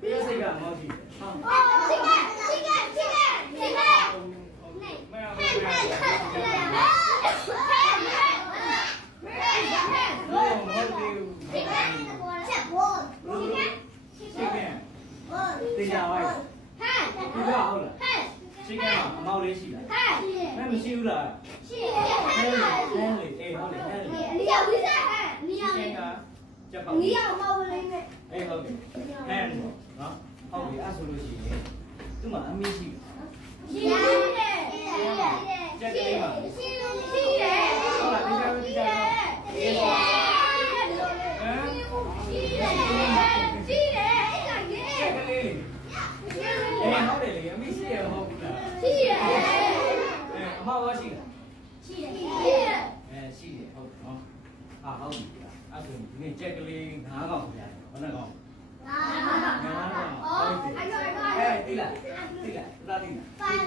ပြောစိတ်ကမောက်ကြည့်ဟောတရားဝိုင်းဒီကဟုတ်လားရှိကမှာအမောက်လေးရှိလားမမရှိဘူးလားရှိတယ်ဟဲ့လေအေးဟုတ်တယ်ဟဲ့လေနီးရောက်ပြီးစားဟဲ့နီးရောက်ကကြက်ပေါနီးရောက်မောက်လေးနဲ့အေးဟုတ်တယ်ဟဲ့နော်ဟုတ်ပြီအဲ့ဆိုလို့ရှိရင်သူ့မှာအမေးရှိရှိတယ်ကြက်ကလေးမှာရှိတယ်ဟုတ်လားတရားဝင်တရားရှိတယ်ကြက်ကလေးအေးဟုတ်တယ်လေအမေရှိတယ်ဟုတ်ဘူးလားရှိတယ်အမရောရှိလားရှိတယ်ရှိတယ်ဟုတ်နော်ဟာဟုတ်ပြီအဲ့ဆိုဒီနေ့ကြက်ကလေး9កောင်ပြရတယ်ဘယ်နှកောင်9កောင်ဟုတ်ပြီအဲ့တိလားသာတိလား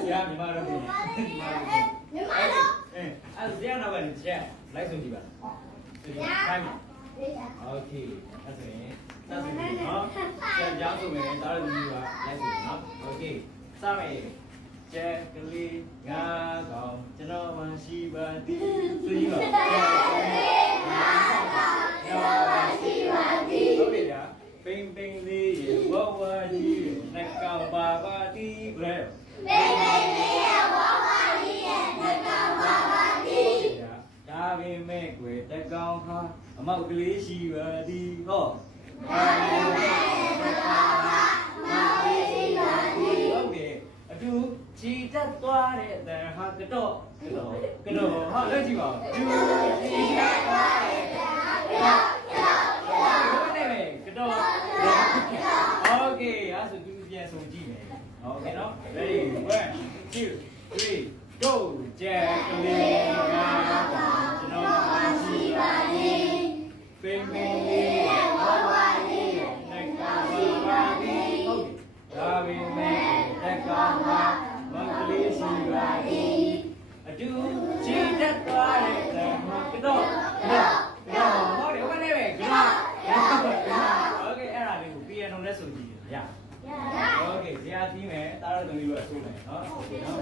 ဆရာမြန်မာတော့ဒီမြန်မာတော့အဲ့ဆရာတော့လည်းချက်လိုက်ဆုံးကြည့်ပါခိုင်းโอเคအဲ့ဆိုရင်စသဖြင့်နော်ဆရာကြားဆိုရင်တားရလူကလိုက်ဆုံးနော်โอเคစမယ်ကျက်ကလေးငါကောင်ကျွန်တော်မှရှိပါသည်ဆိုကြည့်ပါကျက်ကလေးငါကောင်ကျွန်တော်မှရှိပါသည်ဟုတ်ပြီလားပိန်ပိန်လေးရေဝဝကြီးရေနှကောင်ပါပါတီးဘယ်ပိန်ပိန်လေးရေဝဝကြီးရေနှကောင်ပါပါတီးဒါပေမဲ့ကွယ်တကောင်ဟာအမောက်ကလေးရှိပါသည်ဟောဒါပေမဲ့တကောင်ဟာအမောက်ကလေးရှိပါသည်ဟုတ်ပြီအတူချီတက်သွားတဲ့တန်ဟာကတော့ဟာလက်ကြည့်ပါဦးချီတက်သွားတဲ့တန်ဟာကတော့โอเคအဲ့ဆိုသူပြန်ဆုံးကြည့်မယ်โอเคเนาะ ready 1 2 3 go ကြက်ကလေးငါကျွန်တော်မရှိပါနဲ့ပင်ပင်လေးဘဝလေးနဲ့ကာပါပြီဟုတ်ပြီဒါပေမဲ့တက်ကောင်မှာမကလေးရှိပါသည်အတူချီတက်သွားတဲ့တန်မှာကတော့ဟုတ်တယ်ဘယ်နဲ့ပဲကတော့โอเคအဲ့ဒါလေးကို piano နဲ့ဆိုကြည့်ရโอเคဆရာပြီးမယ်တားရသမီးတို့အဆိုးမယ်เนาะโอเคเนาะ